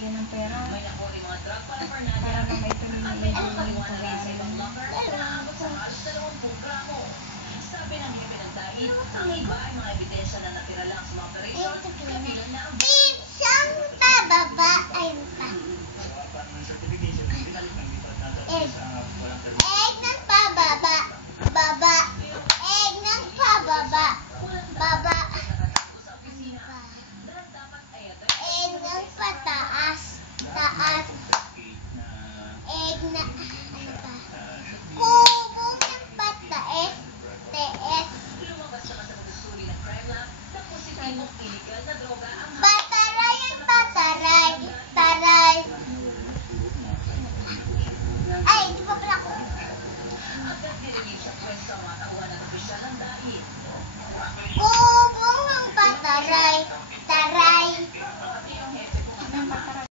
bigyan ng pera. May nakuha rin mga drug paraphernalia. Para na may tuloy na At may pagkaliwanag rin sa ibang locker na inaabot sa halos 20 gramo. Sabi ng mga pinagdahil, ang iba ay mga ebidensya na natira lang sa mga operasyon, kabilang na ang Isang pababa.